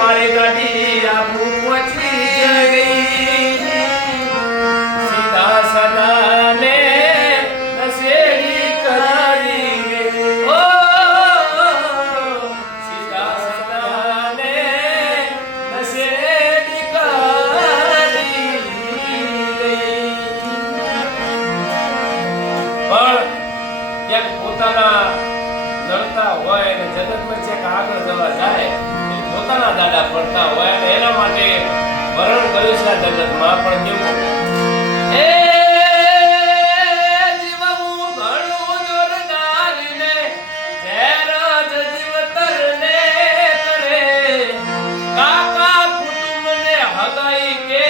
મારી ગાડી આબુ પહોંચી ગઈ સીધા સદાને નશેડી કરી ગઈ ઓ સીધા સદાને નશેડી કરી ગઈ પણ ક્યાંક પોતાના નડતા હોય અને જગતમાં છે આગળ જવા જાય પોતાના દાદા પડતા હોય અને એના માટે વરણ કર્યું છે આ જગતમાં પણ કેવું એ જીવવું ઘણું જોરદાર ને ઝેર જ જીવતર ને કરે કાકા કુટુંબ ને હગાઈ કે